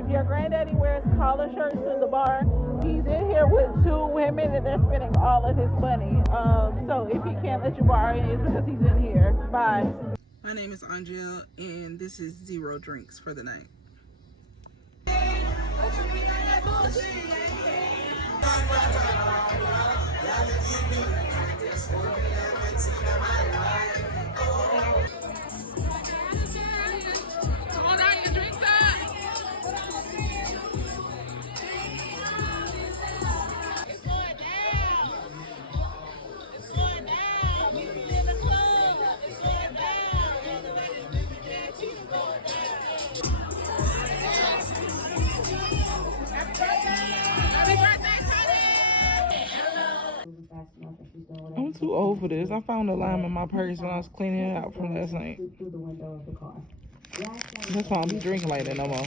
if your granddaddy wears collar shirts to the bar, he's in here with two women and they're spending all of his money. So if he can't let you borrow it, it's because he's in here. Bye. My name is Andrea, and this is Zero Drinks for the night. I'm too old for this. I found a lime in my purse when I was cleaning it out from last night. That's why I don't be drinking like that no more.